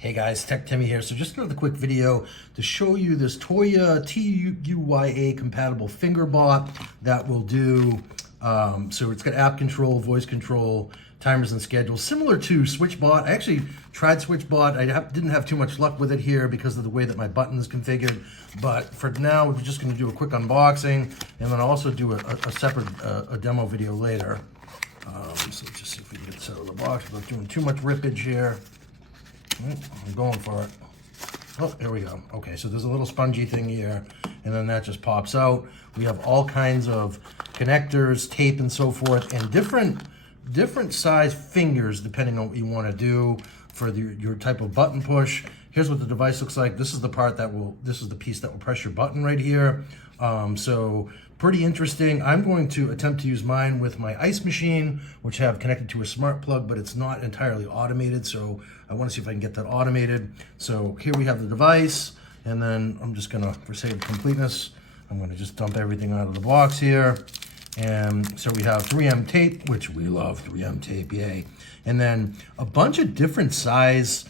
Hey guys, TecTimmy here. So just another quick video to show you this Tuya Tuya compatible Fingerbot that will do, so it's got app control, voice control, timers and schedules, similar to SwitchBot. I actually tried SwitchBot. Didn't have too much luck with it here because of the way that my button is configured. But for now, we're just gonna do a quick unboxing and then also do a separate demo video later. So let's just see if we can get this out of the box without doing too much rippage here. I'm going for it. Oh, there we go. Okay, so there's a little spongy thing here, and then that just pops out. We have all kinds of connectors, tape, and so forth, and different size fingers depending on what you want to do for your type of button push. Here's what the device looks like. This is the part that this is the piece that will press your button right here. So pretty interesting. I'm going to attempt to use mine with my ice machine, which have connected to a smart plug, but it's not entirely automated. So I want to see if I can get that automated. So here we have the device, and then I'm just gonna, for sake of completeness, I'm gonna just dump everything out of the box here. And so we have 3M tape, which we love 3M tape, yay. And then a bunch of different size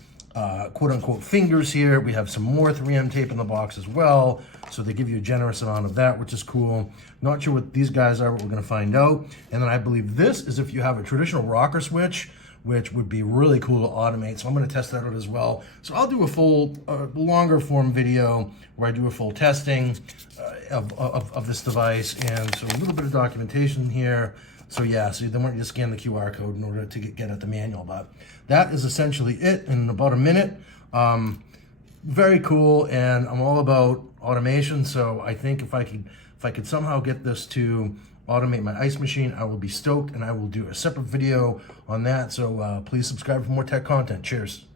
quote unquote fingers here. We have some more 3M tape in the box as well. So they give you a generous amount of that, which is cool. Not sure what these guys are, but we're gonna find out. And then I believe this is if you have a traditional rocker switch, which would be really cool to automate. So I'm gonna test that out as well. So I'll do a full, longer form video where I do a full testing of this device. And so a little bit of documentation here. So yeah, so then we're gonna scan the QR code in order to get at the manual. But that is essentially it in about a minute. Very cool, and I'm all about automation. So I think if I could somehow get this to automate my ice machine, I will be stoked, and I will do a separate video on that. So please subscribe for more tech content. Cheers.